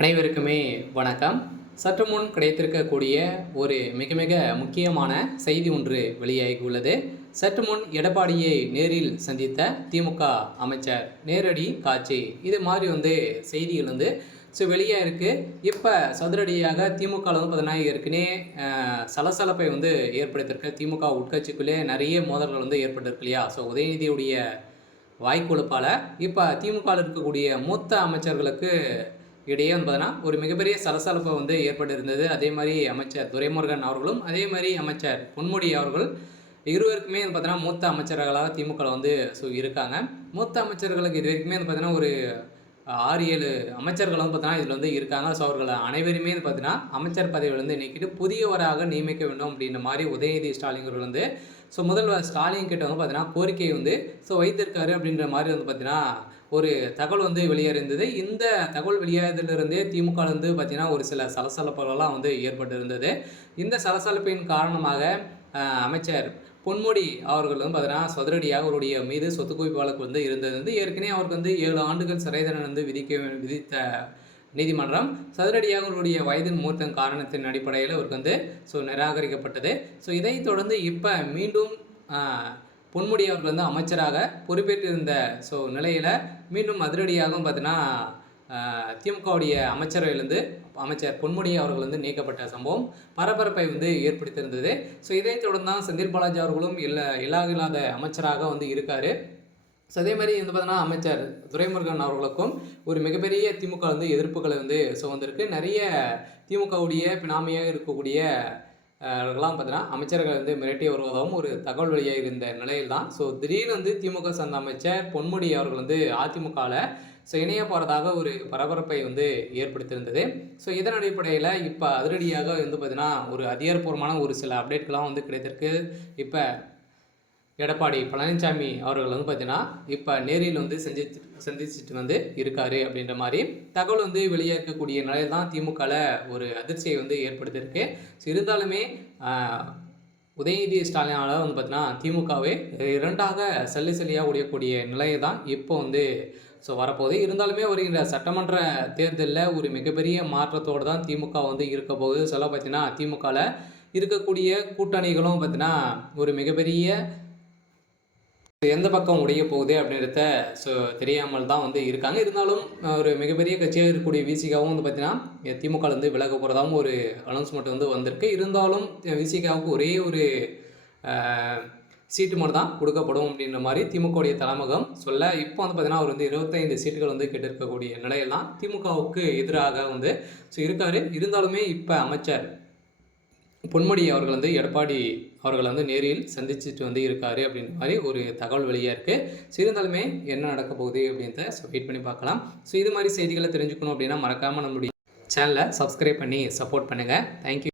அனைவருக்குமே வணக்கம். சற்று முன் கிடைத்திருக்கக்கூடிய ஒரு மிக மிக முக்கியமான செய்தி ஒன்று வெளியாகியுள்ளது. சற்று முன் எடப்பாடியை நேரில் சந்தித்த திமுக அமைச்சர் நேரடி காட்சி, இது மாதிரி செய்திகள் வெளியாக இருக்குது. இப்போ சதுரடியாக திமுக பார்த்தீங்கன்னா ஏற்கனவே சலசலப்பை ஏற்படுத்தியிருக்க. திமுக உட்கட்சிக்குள்ளே நிறைய மோதல்கள் ஏற்பட்டிருக்கு இல்லையா? உதயநிதியுடைய வாய்க்கொழுப்பால் இப்போ திமுகவில் இருக்கக்கூடிய மூத்த அமைச்சர்களுக்கு இடையே பார்த்தீங்கன்னா ஒரு மிகப்பெரிய சலசலப்பு ஏற்பட்டிருந்தது. அதே மாதிரி அமைச்சர் துரைமுருகன் அவர்களும் அதே மாதிரி அமைச்சர் பொன்முடி அவர்கள் இருவருக்குமே பார்த்தீங்கன்னா மூத்த அமைச்சர்களாக திமுக இருக்காங்க. மூத்த அமைச்சர்களுக்கு இது வரைக்குமே பார்த்தீங்கன்னா ஒரு 6-7 அமைச்சர்கள் பார்த்தீங்கன்னா இதில் இருக்காங்க. அவர்கள் அனைவருமே பார்த்தீங்கன்னா அமைச்சர் பதவியில் நீக்கிட்டு புதியவராக நியமிக்க வேண்டும் அப்படின்ற மாதிரி உதயநிதி ஸ்டாலின் அவர்கள் முதல்வர் ஸ்டாலின் கிட்ட பார்த்தீங்கன்னா கோரிக்கையை வைத்திருக்காரு அப்படின்ற மாதிரி பார்த்தீங்கன்னா ஒரு தகவல் வெளியேறிருந்தது. இந்த தகவல் வெளியாகிறதுலேருந்தே திமுக பார்த்தீங்கன்னா ஒரு சில சலசலப்புகள்லாம் ஏற்பட்டு இருந்தது. இந்த சலசலப்பின் காரணமாக அமைச்சர் பொன்முடி அவர்கள் பார்த்தீங்கன்னா சதுரடியாக அவருடைய மீது சொத்து குவிப்பு வழக்கு இருந்தது. ஏற்கனவே அவருக்கு 7 ஆண்டுகள் சிறை தண்டனை விதித்த நீதிமன்றம் சதுரடியாக அவருடைய வயதின் மூர்த்தம் காரணத்தின் அடிப்படையில் அவருக்கு நிராகரிக்கப்பட்டது. இதைத் தொடர்ந்து இப்போ மீண்டும் பொன்முடி அவர்கள் அமைச்சராக பொறுப்பேற்றிருந்த நிலையில் மீண்டும் அதிரடியாகவும் பார்த்தீங்கன்னா திமுகவுடைய அமைச்சரவையிலிருந்து அமைச்சர் பொன்முடி அவர்கள் நீக்கப்பட்ட சம்பவம் பரபரப்பை ஏற்படுத்தியிருந்தது. இதைத் தொடர்ந்து தான் செந்தில் பாலாஜி அவர்களும் இல்லாத அமைச்சராக இருக்கார். அதே மாதிரி பார்த்தீங்கன்னா அமைச்சர் துரைமுருகன் அவர்களுக்கும் ஒரு மிகப்பெரிய திமுக எதிர்ப்புகளை வந்திருக்கு. நிறைய திமுகவுடைய பினாமியாக இருக்கக்கூடிய எல்லாம் பார்த்தீங்கன்னா அமைச்சர்கள் மிரட்டி வருவதாகவும் ஒரு தகவல் வெளியாக இருந்த நிலையில் தான் திடீர்னு திமுக சார்ந்த அமைச்சர் பொன்முடி அவர்கள் அதிமுகவில் இணைய போகிறதாக ஒரு பரபரப்பை ஏற்படுத்தியிருந்தது. இதன் அடிப்படையில் இப்போ அதிரடியாக பார்த்தீங்கன்னா ஒரு அதிகாரப்பூர்வமான ஒரு சில அப்டேட்கள்லாம் கிடைத்திருக்கு. இப்போ எடப்பாடி பழனிசாமி அவர்கள் பார்த்தீங்கன்னா இப்போ நேரில் சந்திச்சுட்டு இருக்காரு அப்படின்ற மாதிரி தகவல் வெளியே இருக்கக்கூடிய நிலையில் தான் திமுகவில் ஒரு அதிர்ச்சியை ஏற்படுத்தியிருக்கு. இருந்தாலுமே உதயநிதி ஸ்டாலினால் பார்த்தீங்கன்னா திமுகவே 2ஆக சல்லியாக உடையக்கூடிய நிலையை தான் இப்போ வரப்போகுது. இருந்தாலுமே வருகின்ற சட்டமன்ற தேர்தலில் ஒரு மிகப்பெரிய மாற்றத்தோடு தான் திமுக இருக்க போகுது. சொல்ல பார்த்தீங்கன்னா திமுகவில் இருக்கக்கூடிய கூட்டணிகளும் பார்த்தீங்கன்னா ஒரு மிகப்பெரிய எந்த பக்கம் உடைய போகுது அப்படின்றத தெரியாமல் தான் இருக்காங்க. இருந்தாலும் ஒரு மிகப்பெரிய கட்சியாக இருக்கக்கூடிய விசிகாவும் பார்த்தீங்கன்னா திமுகவில் விலக போகிறதாகவும் ஒரு அனௌன்ஸ்மெண்ட் வந்திருக்கு. இருந்தாலும் விசிகாவுக்கு ஒரே ஒரு சீட்டு மட்டும் தான் கொடுக்கப்படும் அப்படின்ற மாதிரி திமுகவுடைய தலைமகம் சொல்ல இப்போ பார்த்தீங்கன்னா அவர் 25 சீட்டுகள் கேட்டிருக்கக்கூடிய நிலையில் தான் திமுகவுக்கு எதிராக இருக்கார். இருந்தாலுமே இப்போ அமைச்சர் பொன்முடி அவர்கள் எடப்பாடி அவர்கள் நேரில் சந்திச்சுட்டு இருக்காரு அப்படின்ற மாதிரி ஒரு தகவல் வெளியாக இருக்குது. இருந்தாலுமே என்ன நடக்க போகுது அப்படின்றத வெயிட் பண்ணி பார்க்கலாம். இது மாதிரி செய்திகளை தெரிஞ்சுக்கணும் அப்படின்னா மறக்காமல் நம்மளுடைய சேனலை சப்ஸ்கிரைப் பண்ணி சப்போர்ட் பண்ணுங்கள். தேங்க்யூ.